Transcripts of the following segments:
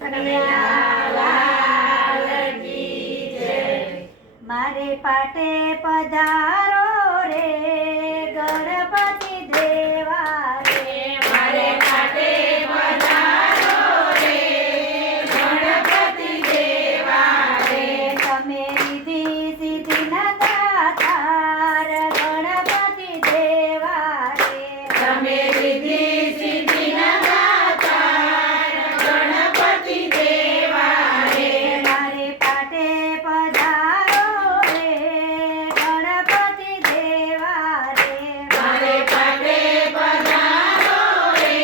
કનૈયાલાલ કી જય। મારે પાટે પધારો રે ગણપતિ દેવા રે, મારે પાટે પધારો રે ગણપતિ દેવા રે। તમે રીધિ સિદ્ધિ ના દાતાર ગણપતિ દેવા રે, તમે રીધિ સિદ્ધિના દાતાર ગણપતિ દેવા રે। મારે પાટે પધારો રે ગણપતિ દેવા રે, મારે પાટે પધારો રે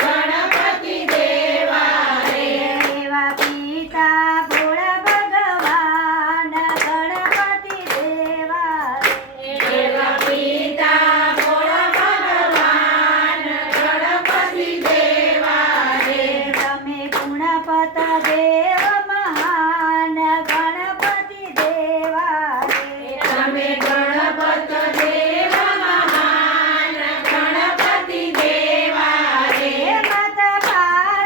ગણપતિ દેવા રે। દેવા પિતા ભોળા ભગવાન ગણપતિ દેવા રે, દેવા પિતા ભોળા ભગવાન ગણપતિ દેવા રે। તમે ગુણપત દેવ મહાન ગણપતિ દેવા રે, તમે ગણપત દેવ મહાન ગણપતિ દેવા રે। માતા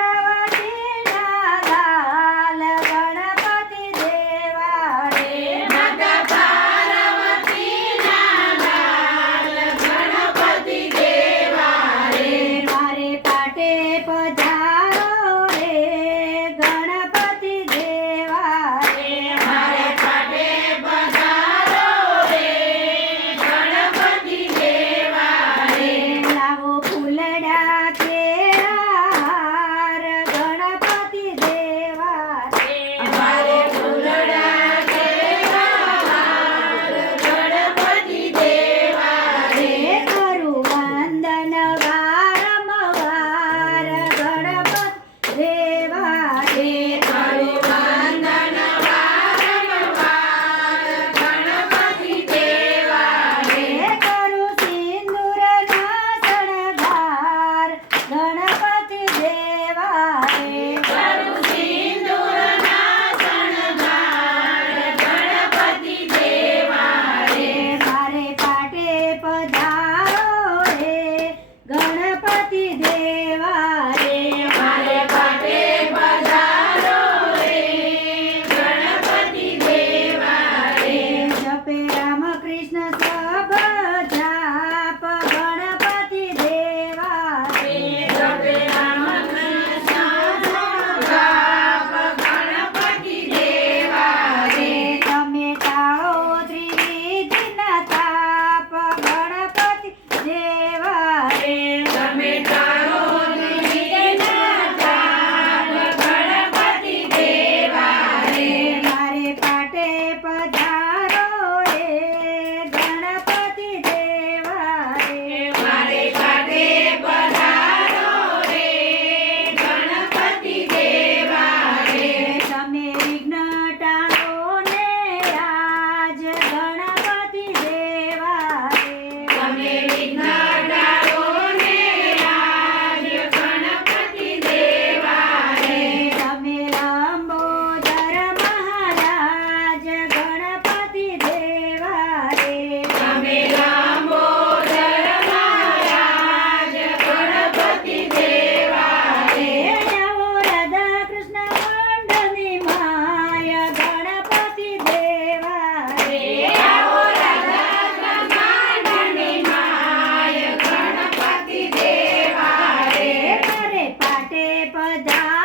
પાર્વતીના લાલ ગણપતિ દેવા રે, માતા પાર્વતીના લાલ ગણપતિ દેવા રે। મારે પાટે પધારો રે ગણપતિ દેવા રે, મારે પાટે પધારો રે ગણપતિ દેવા રે। લાવો ફૂલડા કેળાર ગણપતિ દેવા રે, અમારે ફૂલડા કેળાહાર ગણપતિ દેવા રે। કરું વંદન વારંવાર ગણપતિ દેવા રે, કરું વંદન વારંવાર ગણપતિ દેવા રે। કરું સિંદૂરના શણગાર ગણપતિ દેવા રે, કરું સિંદૂરના શણગાર ગણપતિ દેવા રે। મારે પાટે પધારો રે ગણપતિ દેવા રે, મારે પાટે પધારો રે ગણપતિ દેવા રે। જપે રામ કૃષ્ણ સબ જાપ ગણપતિ દેવા રે, જપે રામ કૃષ્ણ જાપ ગણપતિ દેવા રે। તમે ટાળો ત્રિવિધિના તાપ ગણપતિ દેવા રે, તમે ટાળો ત્રિવિધના તાપ ગણપતિ દેવા રે। મારે પાટે પધારો રે ગણપતિ દેવા રે, મારે પાટે પધારો રે ગણપતિ દેવા રે। તમે વિઘ્ન ટાળો ને આજ ગણપતિ દેવા રે, તમે વિઘ્ન ટાળો ને આજ ગણપતિ દેવા રે। તમે લંબોદર મહારાજ ગણપતિ દેવા રે, તમે લંબોદર મહારાજ ગણપતિ દેવા રે। આવો રાધા કૃષ્ણ મંડળની માય ગણપતિ દેવા રે, આવો રાધા બ્રહ્માંડની માય ગણપતિ દેવા રે। મારે પાટે પધારો